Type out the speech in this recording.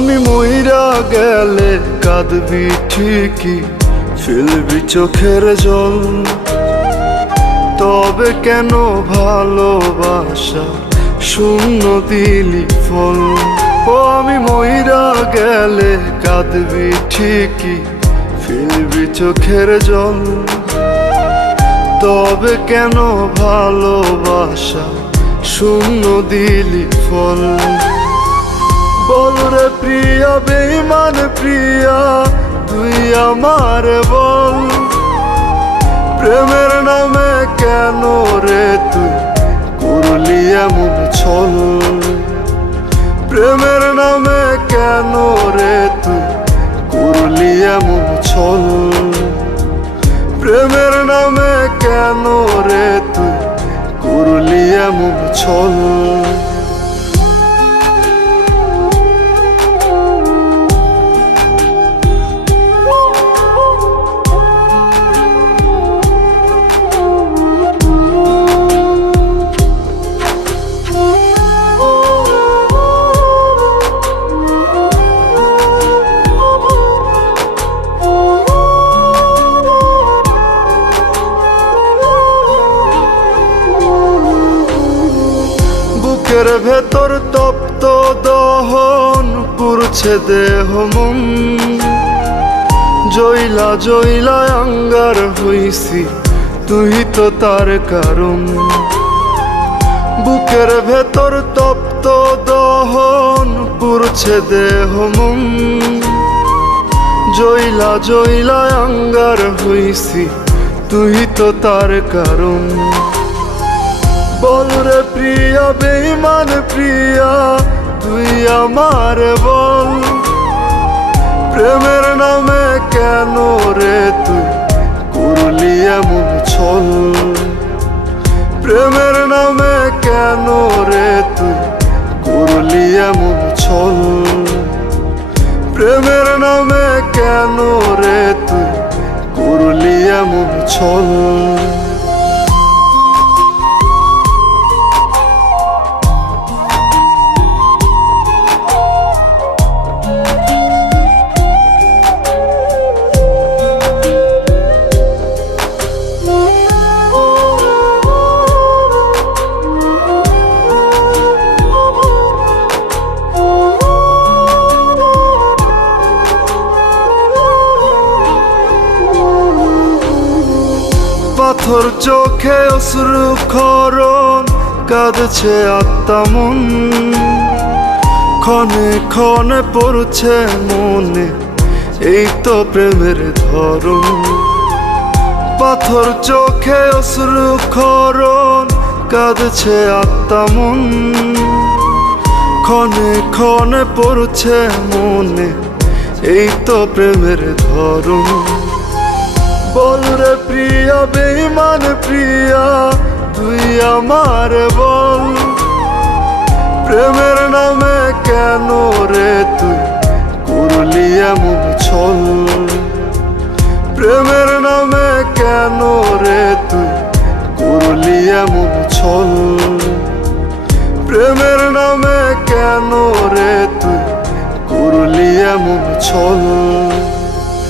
মইরা গেলে কাঁদবি ঠিকই ফেলবি চোখের জল। তবে কেন ভালোবাসা শূন্য দিলি ফল? ও আমি মইরা গেলে কাঁদবি ঠিকই ফেলবি চোখের জল। তবে কেন ভালোবাসা শূন্য দিলি ফল? বল রে প্রিয়া বেইমান প্রিয়া, তুই আমার বল। প্রেমের নামে কেন রে তুই করলি এমন ছল? প্রেমের নামে কেন রে তুই করলি এমন ছল? প্রেমের নামে কেন রে তুই করলি এমন ছল? বুকের ভেতর তপ্ত দহন পুরছে দেহ মন। জইলা জইলা আঙ্গার হইছি, তুই তো তার কারণ। বুকের ভেতর তপ্ত দহন পুরছে দেহ মন। জইলা জইলা আঙ্গার হইছি, তুই তো তার কারণ। বল রে প্রিয়া বেইমান প্রিয়া, তুই আমার বল প্রেমের নামে কেন রে তুই করলি এমন ছল? প্রেমের নামে কেন রে তুই করলি এমন ছল? প্রেমের নামে কেন রে তুই করলি এমন ছল? পাথর চোখে অশ্রু খরণ, কাঁদছে আত্মা মন। ক্ষণে ক্ষণে পড়ছে মনে, এই তো প্রেমের ধরন। পাথর চোখে অশ্রু খরণ, কাঁদছে আত্মা মন। ক্ষণে ক্ষণে পড়ছে মনে, এই তো প্রেমের ধরন। বল রে প্রিয়া বেইমান প্রিয়া, তুই আমার বল। প্রেমের নামে কেন রে তুই করলি এমন ছল? প্রেমের নামে কেন রে তুই করলি এমন ছল? প্রেমের নামে কেন রে তুই করলি এমন ছল?